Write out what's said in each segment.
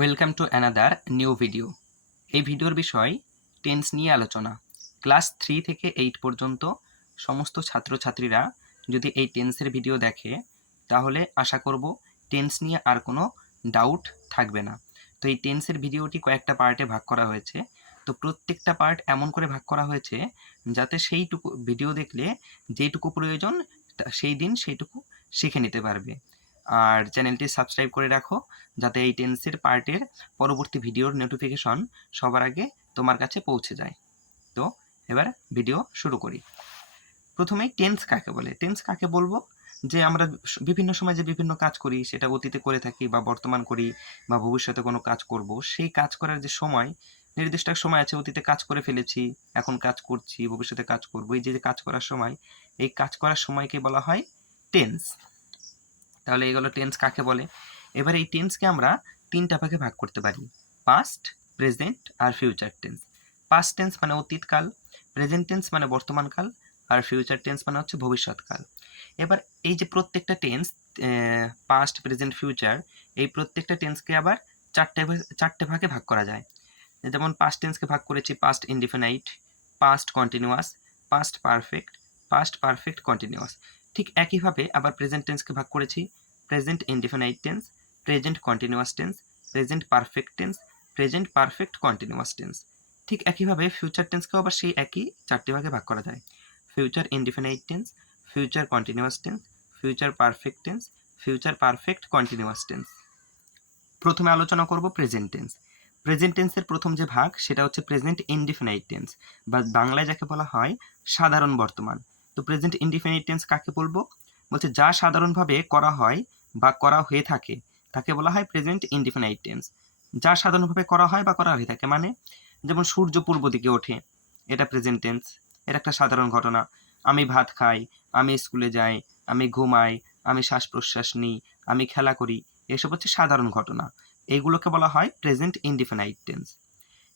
Welcome to another new video. এই ভিডিওর বিষয় টেন্স নিয়ে আলোচনা। ক্লাস 3 থেকে 8 পর্যন্ত সমস্ত ছাত্রছাত্রীরা যদি এই টেন্সের ভিডিও দেখে তাহলে আশা করব টেন্স নিয়ে আর কোনো ডাউট থাকবে না। তো এই টেন্সের ভিডিওটি কয়েকটা পার্টে ভাগ করা হয়েছে। তো প্রত্যেকটা পার্ট এমন করে ভাগ করা হয়েছে যাতে সেইটুকু ভিডিও দেখলে যেইটুকু প্রয়োজন সেই দিন সেইটুকু শিখে নিতে পারবে। আর চ্যানেলটি সাবস্ক্রাইব করে রাখো যাতে এই টেন্সের পার্টের পরবর্তী ভিডিওর নোটিফিকেশন সবার আগে তোমার কাছে পৌঁছে যায়। তো এবার ভিডিও শুরু করি। প্রথমেই টেন্স কাকে বলে? টেন্স কাকে বলবো? যে আমরা বিভিন্ন সময় যে বিভিন্ন কাজ করি সেটা অতীতে করে থাকি বা বর্তমান করি বা ভবিষ্যতে কোনো কাজ করব, সেই কাজ করার যে সময় নির্দিষ্ট এক সময় আছে, অতীতে কাজ করে ফেলেছি, এখন কাজ করছি, ভবিষ্যতে কাজ করবো, এই যে কাজ করার সময়, এই কাজ করার সময়কে বলা হয় টেন্স। তাহলে এগুলো টেন্স কাকে বলে? এবার এই টেন্সকে আমরা তিনটা ভাগে ভাগ করতে পারি: পাস্ট, প্রেজেন্ট আর ফিউচার টেন্স। পাস্ট টেন্স মানে অতীতকাল, প্রেজেন্ট টেন্স মানে বর্তমানকাল, আর ফিউচার টেন্স মানে হচ্ছে ভবিষ্যৎকাল। এবার এই যে প্রত্যেকটা টেন্স, পাস্ট, প্রেজেন্ট, ফিউচার, এই প্রত্যেকটা টেন্সকে আবার চারটে ভাগে ভাগ করা যায়। যেমন পাস্ট টেন্সকে ভাগ করেছি past indefinite, past continuous, past perfect, past perfect continuous. ঠিক একইভাবে আবার প্রেজেন্ট টেন্সকে ভাগ করেছি present indefinite tense, present continuous tense, present perfect tense, present perfect continuous tense. ঠিক একইভাবে ফিউচার টেন্সকেও আবার সেই একই চারটি ভাগে ভাগ করা যায়: future indefinite tense, future continuous tense, future perfect tense, future perfect continuous tense. প্রথমে আলোচনা করব প্রেজেন্ট টেন্স। প্রেজেন্ট টেন্সের প্রথম যে ভাগ সেটা হচ্ছে প্রেজেন্ট ইনডিফিনাইট টেন্স, বা বাংলায় যাকে বলা হয় সাধারণ বর্তমান। তো প্রেজেন্ট ইনডিফিনাইট টেন্স কাকে বলবো? বলছে যা সাধারণভাবে করা হয় বা করা হয়ে থাকে তাকে বলা হয় প্রেজেন্ট ইনডিফিনাইট টেন্স। যা সাধারণভাবে করা হয় বা করা হয়ে থাকে মানে, যেমন সূর্য পূর্ব দিকে ওঠে, এটা প্রেজেন্ট টেন্স, এটা একটা সাধারণ ঘটনা। আমি ভাত খাই, আমি স্কুলে যাই, আমি ঘুমাই, আমি শ্বাস প্রশ্বাস নিই, আমি খেলা করি, এসব হচ্ছে সাধারণ ঘটনা। এইগুলোকে বলা হয় প্রেজেন্ট ইনডিফিনাইট টেন্স।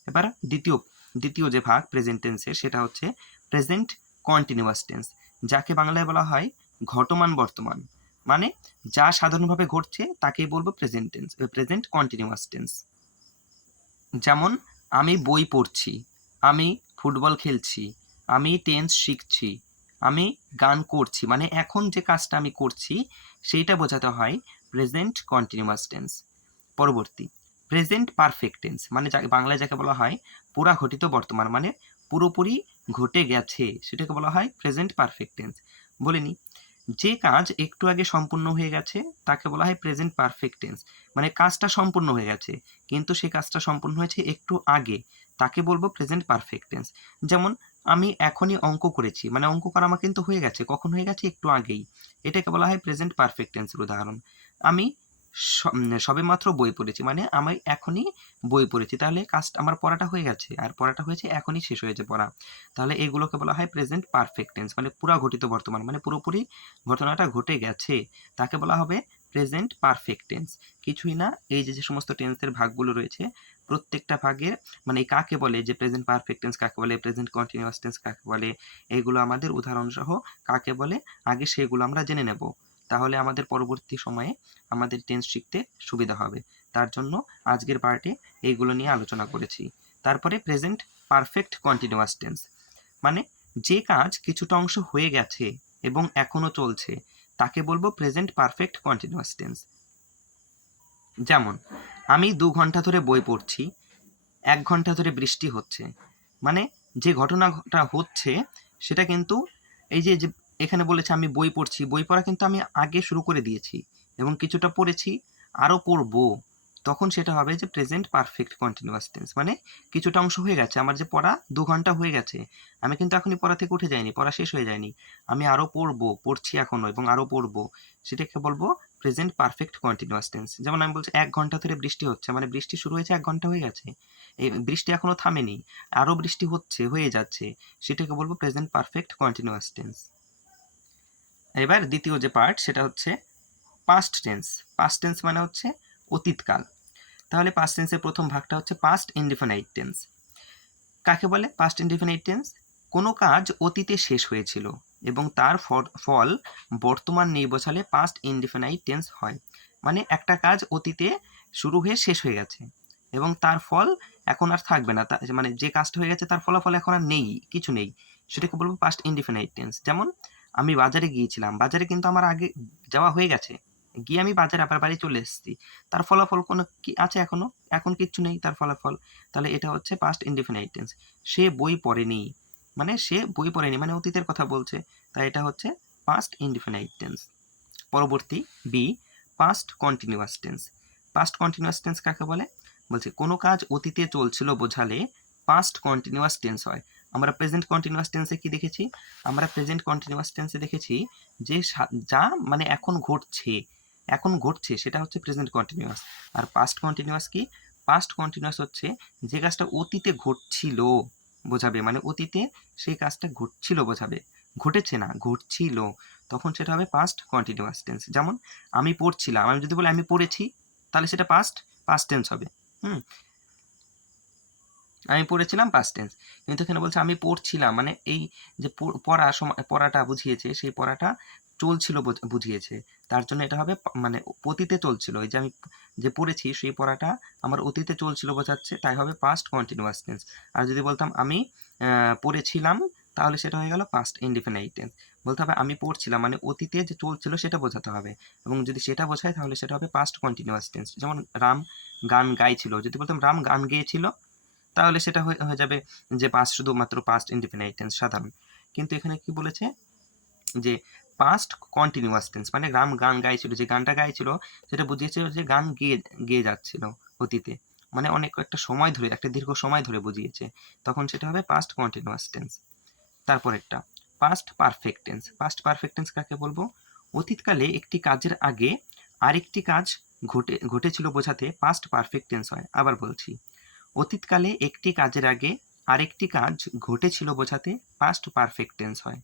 এবার দ্বিতীয় যে ভাগ প্রেজেন্ট টেন্সের সেটা হচ্ছে প্রেজেন্ট কন্টিনিউয়াস টেন্স, যাকে বাংলায় বলা হয় ঘটমান বর্তমান। মানে যা সাধারণভাবে ঘটছে তাকেই বলবো present tense, present continuous tense. যেমন আমি বই পড়ছি, আমি ফুটবল খেলছি, আমি টেন্স শিখছি, আমি গান করছি, মানে এখন যে কাজটা আমি করছি সেইটা বোঝাতে হয় প্রেজেন্ট কন্টিনিউয়াস টেন্স। পরবর্তী প্রেজেন্ট পারফেক্ট টেন্স, মানে বাংলায় যাকে বলা হয় পুরা ঘটিত বর্তমান, মানে পুরোপুরি ঘটে গেছে, সেটাকে বলা হয় প্রেজেন্ট পারফেক্ট টেন্স। বলিনি, যে কাজ একটু আগে সম্পূর্ণ হয়ে গেছে তাকে বলা হয় প্রেজেন্ট পারফেক্ট টেন্স, মানে কাজটা সম্পূর্ণ হয়ে গেছে কিন্তু সেই কাজটা সম্পূর্ণ হয়েছে একটু আগে, তাকে বলবো প্রেজেন্ট পারফেক্ট টেন্স। যেমন আমি এখনই অঙ্ক করেছি, মানে অঙ্ক করা আমার কিন্তু হয়ে গেছে, কখন হয়ে গেছে? একটু আগেই, এটাকে বলা হয় প্রেজেন্ট পারফেক্ট টেন্সের উদাহরণ। আমি সবেমাত্র বই পড়েছি, মানে আমি এখনই বই পড়েছি, তাহলে কাজটা আমার পড়াটা হয়ে গেছে আর পড়াটা হয়েছে এখনই, শেষ হয়েছে পড়া। তাহলে এগুলোকে বলা হয় প্রেজেন্ট পারফেক্ট টেন্স, মানে পুরা ঘটিত বর্তমান, মানে পুরোপুরি ঘটনাটা ঘটে গেছে, তাকে বলা হবে প্রেজেন্ট পারফেক্ট টেন্স। কিছুই না, এই যে সমস্ত টেন্সের ভাগগুলো রয়েছে প্রত্যেকটা ভাগের মানে কাকে বলে, যে প্রেজেন্ট পারফেক্ট টেন্স কাকে বলে, প্রেজেন্ট কন্টিনিউয়াস টেন্স কাকে বলে, এইগুলো আমাদের উদাহরণ সহ কাকে বলে আগে সেগুলো আমরা জেনে নেব, তাহলে আমাদের পরবর্তী সময়ে আমাদের টেন্স শিখতে সুবিধা হবে। তার জন্য আজকের পার্টে এইগুলো নিয়ে আলোচনা করেছি। তারপরে প্রেজেন্ট পারফেক্ট কন্টিনিউয়াস টেন্স, মানে যে কাজ কিছুটা অংশ হয়ে গেছে এবং এখনো চলছে তাকে বলবো প্রেজেন্ট পারফেক্ট কন্টিনিউয়াস টেন্স। যেমন আমি 2 ঘন্টা ধরে বই পড়ছি, 1 ঘন্টা ধরে বৃষ্টি হচ্ছে, মানে যে ঘটনাটা হচ্ছে সেটা কিন্তু এই যে এখানে বলেছে আমি বই পড়ছি, বই পড়া কিন্তু আমি আগে শুরু করে দিয়েছি এবং কিছুটা পড়েছি, আরও পড়বো, তখন সেটা হবে যে প্রেজেন্ট পারফেক্ট কন্টিনিউয়াস টেন্স, মানে কিছুটা অংশ হয়ে গেছে, আমার যে পড়া 2 ঘন্টা হয়ে গেছে, আমি কিন্তু এখনই পড়া থেকে উঠে যাইনি, পড়া শেষ হয়ে যায়নি, আমি আরও পড়বো, পড়ছি এখনও এবং আরও পড়বো, সেটাকে বলবো প্রেজেন্ট পারফেক্ট কন্টিনিউয়াস টেন্স। যেমন আমি বলছি 1 ঘন্টা ধরে বৃষ্টি হচ্ছে, মানে বৃষ্টি শুরু হয়েছে 1 ঘন্টা হয়ে গেছে, এই বৃষ্টি এখনো থামেনি, আরও বৃষ্টি হচ্ছে, হয়ে যাচ্ছে, সেটাকে বলবো প্রেজেন্ট পারফেক্ট কন্টিনিউয়াস টেন্স। এবার দ্বিতীয় যে পার্ট সেটা হচ্ছে পাস্ট টেন্স। পাস্ট টেন্স মানে হচ্ছে অতীতকাল। তাহলে পাস্ট টেন্সের প্রথম ভাগটা হচ্ছে পাস্ট ইনডিফিনাইট টেন্স। কাকে বলে পাস্ট ইনডিফিনাইট টেন্স? কোনো কাজ অতীতে শেষ হয়েছিল এবং তার ফল বর্তমান নেই বোঝালে পাস্ট ইনডিফিনাইট টেন্স হয়। মানে একটা কাজ অতীতে শুরু হয়ে শেষ হয়ে গেছে এবং তার ফল এখন আর থাকবে না, মানে যে কাজটা হয়ে গেছে তার ফলাফল এখন আর নেই, কিছু নেই, সেটাকে বলবো পাস্ট ইনডিফিনাইট টেন্স। যেমন আমি বাজারে গিয়েছিলাম, বাজারে কিন্তু আমার আগে যাওয়া হয়ে গেছে, গিয়ে আমি বাজারে আবার বাড়ি চলে এসেছি, তার ফলাফল কোনো কি আছে এখনো? এখন কিচ্ছু নেই তার ফলাফল, তাহলে এটা হচ্ছে পাস্ট ইনডিফিনাইট টেন্স। সে বই পড়েনি, মানে সে বই পড়েনি মানে অতীতের কথা বলছে, তাই এটা হচ্ছে পাস্ট ইনডিফিনাইট টেন্স। পরবর্তী B, past continuous tense. Past continuous tense কাকে বলে? বলছে কোনো কাজ অতীতে চলছিল বোঝালে পাস্ট কন্টিনিউয়াস টেন্স হয়। আমরা প্রেজেন্ট কন্টিনিউয়াস টেন্সে কি দেখেছি? আমরা প্রেজেন্ট কন্টিনিউয়াস টেন্সে দেখেছি যে যা মানে এখন ঘটছে, এখন ঘটছে সেটা হচ্ছে প্রেজেন্ট কন্টিনিউয়াস। আর পাস্ট কন্টিনিউয়াস কি? পাস্ট কন্টিনিউয়াস হচ্ছে যে কাজটা অতীতে ঘটছিল বোঝাবে, মানে অতীতে সেই কাজটা ঘটছিল বোঝাবে, ঘটেছে না, ঘটছিল, তখন সেটা হবে পাস্ট কন্টিনিউয়াস টেন্স। যেমন আমি পড়ছিলাম, আমি যদি বলি আমি পড়েছি, তাহলে সেটা পাস্ট পাস্ট টেন্স হবে। আমি পড়েছিলাম পাস্ট টেন্স, কিন্তু এখানে বলছে আমি পড়ছিলাম, মানে এই যে পড়া সময় পড়াটা বুঝিয়েছে, সেই পড়াটা চলছিল বুঝিয়েছে, তার জন্য এটা হবে মানে অতীতে চলছিল। এই যে আমি যে পড়েছি সেই পড়াটা আমার অতীতে চলছিল বোঝাচ্ছে, তাই হবে পাস্ট কন্টিনিউয়াস টেন্স। আর যদি বলতাম আমি পড়েছিলাম, তাহলে সেটা হয়ে গেল পাস্ট ইনডিফিনাইট টেন্স। বলতে হবে আমি পড়ছিলাম, মানে অতীতে যে চলছিল সেটা বোঝাতে হবে, এবং যদি সেটা বোঝায় তাহলে সেটা হবে পাস্ট কন্টিনিউয়াস টেন্স। যেমন রাম গান গাইছিল, যদি বলতাম রাম গান গেয়েছিল, তাহলে সেটা হয়ে যাবে যে পাস্ট, শুধুমাত্র পাস্ট ইনডিফিনাইট টেন্স সাধারণ। কিন্তু এখানে কি বলেছে যে পাস্ট কন্টিনিউয়াস টেন্স, মানে রাম গান গাইছিল, যে গানটা গাইছিল সেটা বুঝিয়েছে যে গান গেয়ে গেয়ে যাচ্ছিল অতীতে, মানে অনেক একটা সময় ধরে, একটা দীর্ঘ সময় ধরে বুঝিয়েছে, তখন সেটা হবে পাস্ট কন্টিনিউয়াস টেন্স। তারপর একটা past perfect tense. Past perfect tense কাকে বলবো? অতীতকালে একটি কাজের আগে আরেকটি কাজ ঘটেছিল বোঝাতে পাস্ট পারফেক্ট টেন্স হয়। আবার বলছি, অতীতকালে একটি কাজের আগে আরেকটি কাজ ঘটেছিল বোঝাতে পাস্ট পারফেক্ট টেন্স হয়।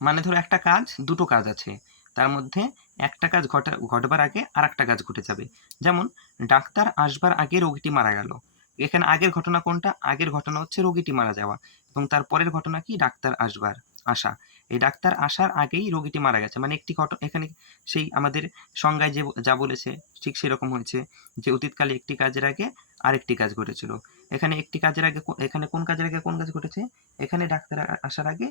মানে ধরো একটা কাজ, দুটো কাজ আছে, তার মধ্যে একটা কাজ ঘটবার আগে আর একটা কাজ ঘটে যাবে। যেমন ডাক্তার আসবার আগে রোগীটি মারা গেল, এখানে আগের ঘটনা কোনটা? আগের ঘটনা হচ্ছে রোগীটি মারা যাওয়া, এবং তারপরের ঘটনা কি? ডাক্তার আসা। এই ডাক্তার আসার আগেই রোগীটি মারা গেছে, মানে একটি ঘটনা এখানে সেই আমাদের সংজ্ঞায় যে যা বলেছে ঠিক সেরকম হয়েছে, যে অতীতকালে একটি কাজের আগে আরেকটি কাজ ঘটেছিল। এখানে একটি কাজের আগে, এখানে কোন কাজের আগে কোন কাজ ঘটেছে? এখানে ডাক্তার আসার আগে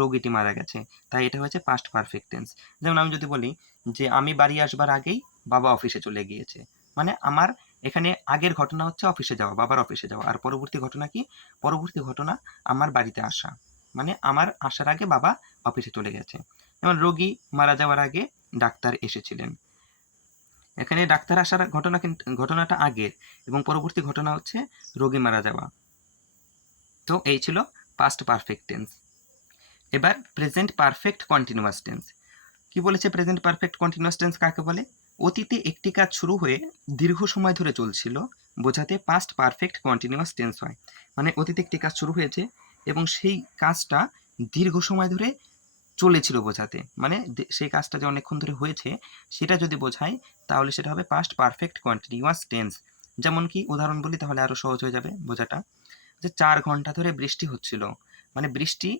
রোগীটি মারা গেছে, তাই এটা হচ্ছে পাস্ট পারফেক্ট টেন্স। যেমন আমি যদি বলি যে আমি বাড়ি আসবার আগেই বাবা অফিসে চলে গিয়েছে, মানে আমার এখানে আগের ঘটনা হচ্ছে অফিসে যাওয়া, বাবার অফিসে যাওয়া, আর পরবর্তী ঘটনা কি? পরবর্তী ঘটনা আমার বাড়িতে আসা, মানে আমার আসার আগে বাবা অফিসে চলে গেছে। যেমন রোগী মারা যাওয়ার আগে ডাক্তার এসেছিলেন, এখানে ডাক্তার আসার ঘটনা কিন্তু ঘটনাটা আগের, এবং পরবর্তী ঘটনা হচ্ছে রোগী মারা যাওয়া। তো এই ছিল পাস্ট পারফেক্ট টেন্স। এবার প্রেজেন্ট পারফেক্ট কন্টিনিউয়াস টেন্স। কি বলেছে প্রেজেন্ট পারফেক্ট কন্টিনিউয়াস টেন্স কাকে বলে? অতীতে একটি কাজ শুরু হয়ে দীর্ঘ সময় ধরে চলছিল বোঝাতে পাস্ট পারফেক্ট কন্টিনিউয়াস টেন্স হয়। মানে অতীতে একটি কাজ শুরু হয়েছে এবং সেই কাজটা দীর্ঘ সময় ধরে চলেছিল বোঝাতে, মানে সেই কাজটা যে অনেকক্ষণ ধরে হয়েছে সেটা যদি বোঝায়, তাহলে সেটা হবে পাস্ট পারফেক্ট কন্টিনিউয়াস টেন্স। যেমন কি উদাহরণ বলি তাহলে আরো সহজ হয়ে যাবে বোঝাটা, যে 4 ঘন্টা ধরে বৃষ্টি হচ্ছিল, মানে বৃষ্টি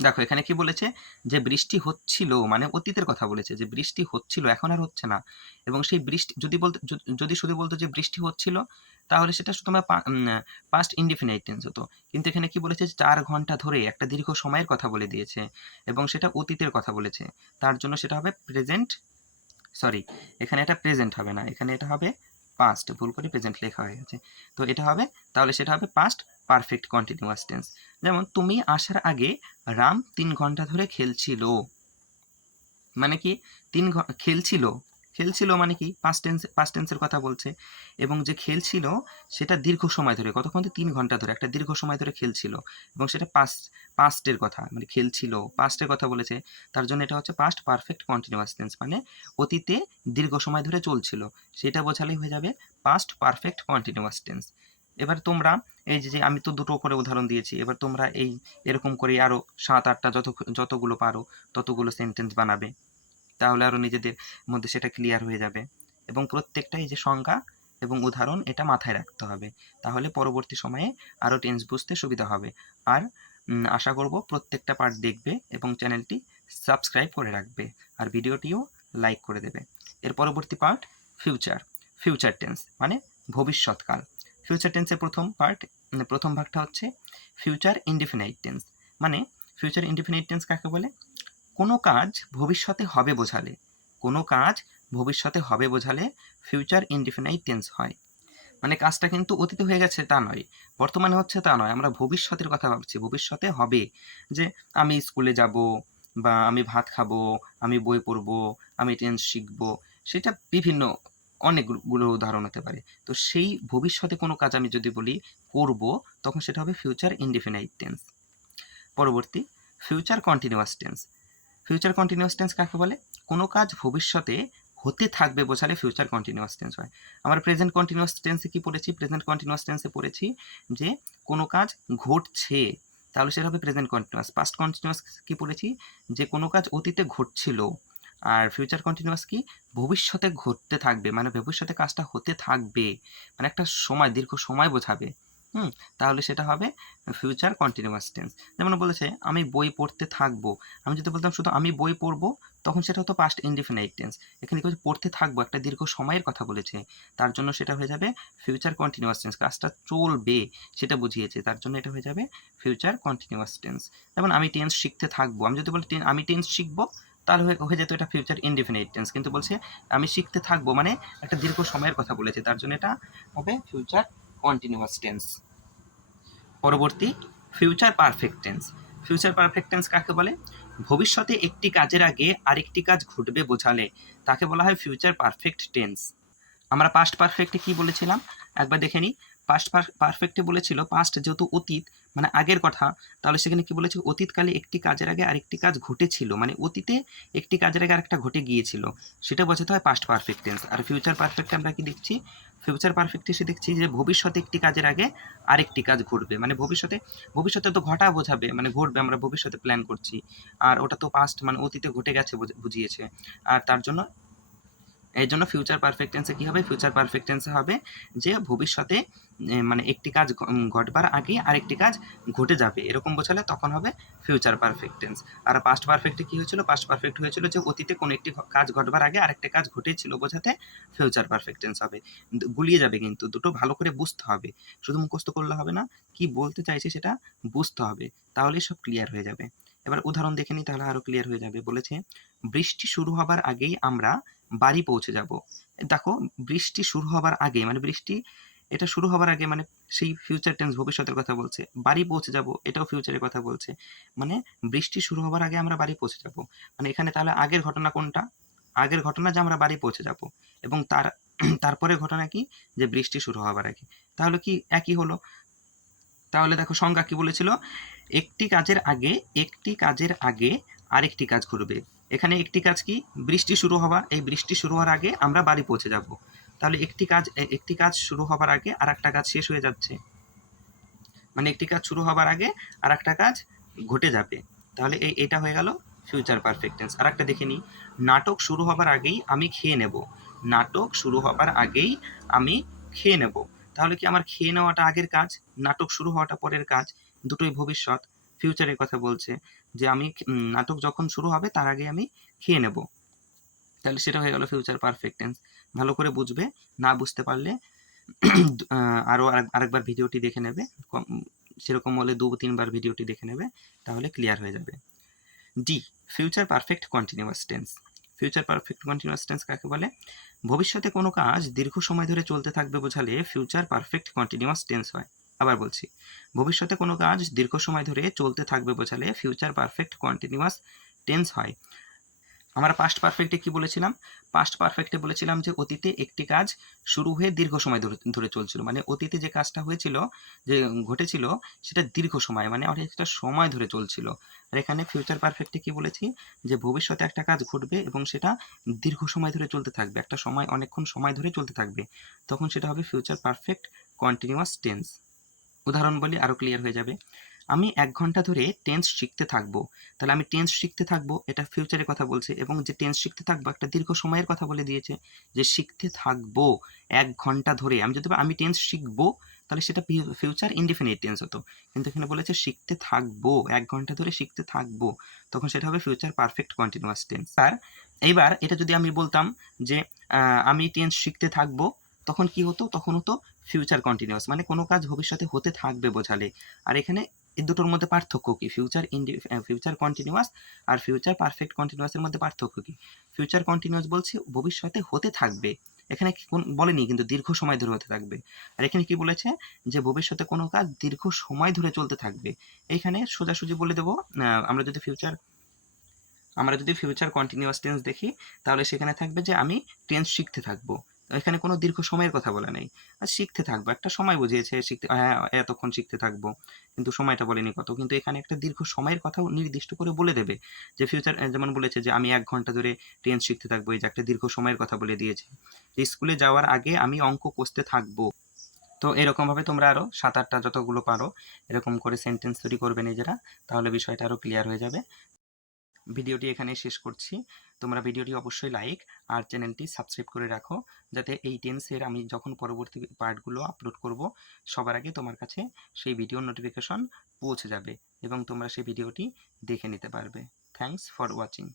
দেখো এখানে কি বলেছে, যে বৃষ্টি হচ্ছিল, মানে অতীতের কথা বলেছে, যে বৃষ্টি হচ্ছিল, এখন আর হচ্ছে না। এবং সেই বৃষ্টি যদি শুধু বলতো যে বৃষ্টি হচ্ছিল, তাহলে সেটা শুধু পাস্ট ইনডিফিনাইট টেন্স হতো। কিন্তু এখানে কি বলেছে, 4 ঘন্টা ধরে একটা দীর্ঘ সময়ের কথা বলে দিয়েছে, এবং সেটা অতীতের কথা বলেছে, তার জন্য সেটা হবে প্রেজেন্ট, সরি এখানে এটা প্রেজেন্ট হবে না, এখানে এটা হবে পাস্ট, ভুল করে প্রেজেন্ট লেখা হয়ে গেছে, তো এটা হবে, তাহলে সেটা হবে পাস্ট পারফেক্ট কন্টিনিউয়াস টেন্স। যেমন তুমি আসার আগে রাম 3 ঘন্টা ধরে খেলছিল, মানে কি 3 খেলছিল, খেলছিল মানে কি পাস্ট টেন্সের কথা বলছে, এবং যে খেলছিল সেটা দীর্ঘ সময় ধরে, কতক্ষণ? 3 ঘন্টা ধরে একটা দীর্ঘ সময় ধরে খেলছিল, এবং সেটা পাস্টের কথা, মানে খেলছিল পাস্টের কথা বলেছে, তার জন্য এটা হচ্ছে পাস্ট পারফেক্ট কন্টিনিউয়াস টেন্স, মানে অতীতে দীর্ঘ সময় ধরে চলছিল, সেটা বোঝালেই হয়ে যাবে পাস্ট পারফেক্ট কন্টিনিউয়াস টেন্স। এবার তোমরা এই যে আমি তো দুটো করে উদাহরণ দিয়েছি, এবার তোমরা এই এরকম করে আরো 7-8টা যতগুলো পারো ততগুলো সেন্টেন্স বানাবে, তাহলে আরো নিজেদের মধ্যে সেটা ক্লিয়ার হয়ে যাবে, এবং প্রত্যেকটা এই যে সংজ্ঞা এবং উদাহরণ এটা মাথায় রাখতে হবে, তাহলে পরবর্তী সময়ে আরো টেন্স বুঝতে সুবিধা হবে। আর আশা করব প্রত্যেকটা পার্ট দেখবে এবং চ্যানেলটি সাবস্ক্রাইব করে রাখবে, আর ভিডিওটিও লাইক করে দেবে। এর পরবর্তী পার্ট ফিউচার, ফিউচার টেন্স মানে ভবিষ্যৎকাল। ফিউচার টেন্সের প্রথম ভাগটা হচ্ছে ফিউচার ইনডিফিনাইট টেন্স। মানে ফিউচার ইনডিফিনাইট টেন্স কাকে বলে? কোনো কাজ ভবিষ্যতে হবে বোঝালে, কোনো কাজ ভবিষ্যতে হবে বোঝালে ফিউচার ইনডিফিনাইট টেন্স হয়। মানে কাজটা কিন্তু অতীতে হয়ে গেছে তা নয়, বর্তমানে হচ্ছে তা নয়, আমরা ভবিষ্যতের কথা ভাবছি, ভবিষ্যতে হবে। যে আমি স্কুলে যাব, বা আমি ভাত খাবো, আমি বই পড়বো, আমি টেন্স শিখবো, সেটা বিভিন্ন অনেকগুলো উদাহরণ হতে পারে। তো সেই ভবিষ্যতে কোনো কাজ আমি যদি বলি করব, তখন সেটা হবে ফিউচার ইনডিফিনাইট টেন্স। পরবর্তী future continuous tense. Future continuous tense কাকে বলে? কোনো কাজ ভবিষ্যতে হতে থাকবে বোঝালে ফিউচার কন্টিনিউয়াস টেন্স হয়। আমরা প্রেজেন্ট কন্টিনিউয়াস টেন্সে কি পড়েছি? প্রেজেন্ট কন্টিনিউয়াস টেন্সে পড়েছি যে কোনো কাজ ঘটছে, তাহলে সেটা হবে প্রেজেন্ট কন্টিনিউয়াস। পাস্ট কন্টিনিউয়াস কি পড়েছি? যে কোনো কাজ অতীতে ঘটছিল। আর ফিউচার কন্টিনিউয়াস কি? ভবিষ্যতে ঘটতে থাকবে, মানে ভবিষ্যতে কাজটা হতে থাকবে, মানে একটা সময়, দীর্ঘ সময় বোঝাবে। তাহলে সেটা হবে ফিউচার কন্টিনিউয়াস টেন্স। যেমন বলেছে আমি বই পড়তে থাকবো, আমি যদি বলতাম শুধু আমি বই পড়বো, তখন সেটা হতো পাস্ট ইনডিফিনাইট টেন্স। এখানে কি পড়তে থাকবো, একটা দীর্ঘ সময়ের কথা বলেছে, তার জন্য সেটা হয়ে যাবে ফিউচার কন্টিনিউয়াস টেন্স। কাজটা চলবে সেটা বুঝিয়েছে, তার জন্য এটা হয়ে যাবে ফিউচার কন্টিনিউয়াস টেন্স। যেমন আমি টেন্স শিখতে থাকবো, আমি যদি বলি আমি টেন্স শিখবো, তাহলে হয়ে যেত এটা ফিউচার ইনডিফিনাইট টেন্স। কিন্তু বলছে আমি শিখতে থাকবো, মানে একটা দীর্ঘ সময়ের কথা বলেছে, তার জন্য এটা হবে ফিউচার কন্টিনিউয়াস টেন্স। পরবর্তী future perfect tense. Future perfect tense কাকে বলে? ভবিষ্যতে একটি কাজের আগে আরেকটি কাজ ঘটবে বোঝালে তাকে বলা হয় ফিউচার পারফেক্ট টেন্স। আমরা পাস্ট পারফেক্টে কি বলেছিলাম একবার দেখে নিই। পাস্ট পারফেক্টে বলেছিল পাস্ট যেহেতু অতীত, মানে আগের কথা, তাহলে সেখানে কি বলেছে? অতীতকালে একটি কাজের আগে আরেকটি কাজ ঘটেছিল, মানে অতীতে একটি কাজের আগে আরেকটা ঘটে গিয়েছিল, সেটা বোঝাতে হয় পাস্ট পারফেক্ট টেন্স। আর ফিউচার পারফেক্টে আমরা কি দেখছি? ফিউচার পারফেক্টে এসে দেখছি যে ভবিষ্যতে একটি কাজের আগে আরেকটি কাজ ঘটবে, মানে ভবিষ্যতে তো ঘটা বোঝাবে, মানে ঘটবে, আমরা ভবিষ্যতে প্ল্যান করছি। আর ওটা তো পাস্ট, মানে অতীতে ঘটে গেছে বুঝিয়েছে। আর তার জন্য এই জন্য ফিউচার পারফেক্ট টেন্সে কি হবে? ফিউচার পারফেক্ট টেন্সে হবে যে ভবিষ্যতে মানে একটি কাজ ঘটবার আগে আরেকটি কাজ ঘটে যাবে, এরকম বোঝালে তখন হবে ফিউচার পারফেক্ট টেন্স। আর পাস্ট পারফেক্টে কি হয়েছিল? পাস্ট পারফেক্ট হয়েছিল যে অতীতে কোনো একটি কাজ ঘটবার আগে আরেকটা কাজ ঘটেছিল বোঝাতে ফিউচার পারফেক্ট টেন্স হবে। গুলিয়ে যাবে, কিন্তু দুটো ভালো করে বুঝতে হবে, শুধু মুখস্থ করলে হবে না, কি বলতে চাইছে সেটা বুঝতে হবে, তাহলেই সব ক্লিয়ার হয়ে যাবে। এবার উদাহরণ দেখে নিই, তাহলে আরো ক্লিয়ার হয়ে যাবে। বলেছে বৃষ্টি শুরু হবার আগেই আমরা বাড়ি পৌঁছে যাব। দেখো বৃষ্টি শুরু হবার আগে, মানে বৃষ্টি এটা শুরু হবার আগে, মানে সেই ফিউচার টেন্স, ভবিষ্যতের কথা বলছে। বাড়ি পৌঁছে যাব, এটাও ফিউচারের কথা বলছে। মানে বৃষ্টি শুরু হবার আগে আমরা বাড়ি পৌঁছে যাব, মানে এখানে তাহলে আগের ঘটনা কোনটা? আগের ঘটনা যে আমরা বাড়ি পৌঁছে যাব, এবং তারপরে ঘটনা কি? যে বৃষ্টি শুরু হবার আগে। তাহলে কি একই হলো? তাহলে দেখো সংজ্ঞা কি বলেছিল? একটি কাজের আগে আরেকটি কাজ ঘটবে। এখানে একটি কাজ কি? বৃষ্টি শুরু হওয়া। এই বৃষ্টি শুরু হওয়ার আগে আমরা বাড়ি পৌঁছে যাব। তাহলে একটি কাজ শুরু হবার আগে আর একটা কাজ শেষ হয়ে যাচ্ছে, মানে একটি কাজ শুরু হবার আগে আর একটা কাজ ঘটে যাবে। তাহলে এটা হয়ে গেল ফিউচার পারফেক্ট টেন্স। আর একটা দেখে নিই, নাটক শুরু হবার আগেই আমি খেয়ে নেব। নাটক শুরু হবার আগেই আমি খেয়ে নেব। তাহলে কি আমার খেয়ে নেওয়াটা আগের কাজ, নাটক শুরু হওয়াটা পরের কাজ? দুটোই ভবিষ্যৎ, ফিউচারের কথা বলছে যে আমি নাটক যখন শুরু হবে তার আগে আমি খেয়ে নেব। তাহলে সেটা হয়ে গেল ফিউচার পারফেক্ট টেন্স। ভালো করে বুঝবে, না বুঝতে পারলে আরও আরেকবার ভিডিওটি দেখে নেবে, সেরকম হলে 2-3 বার ভিডিওটি দেখে নেবে, তাহলে ক্লিয়ার হয়ে যাবে। D future perfect continuous tense. Future perfect continuous tense কাকে বলে? ভবিষ্যতে কোনো কাজ দীর্ঘ সময় ধরে চলতে থাকবে বোঝালে ফিউচার পারফেক্ট কন্টিনিউয়াস টেন্স হয়। আবার বলছি, ভবিষ্যতে কোনো কাজ দীর্ঘ সময় ধরে চলতে থাকবে বোঝালে ফিউচার পারফেক্ট কন্টিনিউয়াস টেন্স হয়। আমরা পাস্ট পারফেক্টে কি বলেছিলাম? পাস্ট পারফেক্টে বলেছিলাম যে অতীতে একটি কাজ শুরু হয়ে দীর্ঘ সময় ধরে চলছিল, মানে অতীতে যে কাজটা হয়েছিল, যে ঘটেছিল, সেটা দীর্ঘ সময়, মানে অনেকটা সময় ধরে চলছিল। আর এখানে ফিউচার পারফেক্টে কি বলেছি? যে ভবিষ্যতে একটা কাজ ঘটবে এবং সেটা দীর্ঘ সময় ধরে চলতে থাকবে, একটা সময়, অনেকক্ষণ সময় ধরে চলতে থাকবে, তখন সেটা হবে ফিউচার পারফেক্ট কন্টিনিউয়াস টেন্স। উদাহরণ বলি, আরও ক্লিয়ার হয়ে যাবে। আমি 1 ঘন্টা ধরে টেন্স শিখতে থাকবো। তাহলে আমি টেন্স শিখতে থাকবো, এটা ফিউচারের কথা বলছে, এবং যে টেন্স শিখতে থাকবো একটা দীর্ঘ সময়ের কথা বলে দিয়েছে, যে শিখতে থাকবো 1 ঘন্টা ধরে। আমি যদি আমি টেন্স শিখবো, তাহলে সেটা ফিউচার ইনডিফিনিট টেন্স হতো, কিন্তু এখানে বলেছে শিখতে থাকবো, 1 ঘন্টা ধরে শিখতে থাকবো, তখন সেটা হবে ফিউচার পারফেক্ট কন্টিনিউয়াস টেন্স। আর এইবার এটা যদি আমি বলতাম যে আমি টেন্স শিখতে থাকবো, তখন কি হতো? তখন হতো ফিউচার কন্টিনিউয়াস, মানে কোনো কাজ ভবিষ্যতে হতে থাকবে বোঝালে। আর এখানে এই দুটোর মধ্যে পার্থক্য কি? ফিউচার কন্টিনিউয়াস আর ফিউচার পারফেক্ট কন্টিনিউয়াসের মধ্যে পার্থক্য কি? ফিউচার কন্টিনিউয়াস বলছে ভবিষ্যতে হতে থাকবে, এখানে বলেনি কিন্তু দীর্ঘ সময় ধরে হতে থাকবে। আর এখানে কি বলেছে? যে ভবিষ্যতে কোনো কাজ দীর্ঘ সময় ধরে চলতে থাকবে। এইখানে সোজাসুজি বলে দেবো, আমরা যদি ফিউচার কন্টিনিউয়াস টেন্স দেখি, তাহলে সেখানে থাকবে যে আমি টেন্স শিখতে থাকবো। এখানে কোনো দীর্ঘ সময়ের কথা বলা নেই, আর শিখতে থাকবো একটা সময় বুঝিয়েছে, শিখতে, হ্যাঁ এতক্ষণ শিখতে থাকবো, কিন্তু সময়টা বলেনি কত। কিন্তু এখানে একটা দীর্ঘ সময়ের কথাও নির্দিষ্ট করে বলে দেবে, যে ফিউচার, যেমন বলেছে যে আমি 1 ঘন্টা ধরে টেন্স শিখতে থাকবো, এই যে একটা দীর্ঘ সময়ের কথা বলে দিয়েছে। স্কুলে যাওয়ার আগে আমি অঙ্ক কষতে থাকবো। তো এরকমভাবে তোমরা আরও 7-8টা যতগুলো পারো এরকম করে সেন্টেন্স তৈরি করবে নিজেরা, তাহলে বিষয়টা আরও ক্লিয়ার হয়ে যাবে। ভিডিওটি এখানে শেষ করছি। তোমরা ভিডিওটি অবশ্যই লাইক আর চ্যানেলটি সাবস্ক্রাইব করে রাখো, যাতে এই টেন্সের আমি যখন পরবর্তী পার্টগুলো আপলোড করব, সবার আগে তোমার কাছে সেই ভিডিওর নোটিফিকেশন পৌঁছে যাবে এবং তোমরা সেই ভিডিওটি দেখে নিতে পারবে। Thanks for watching.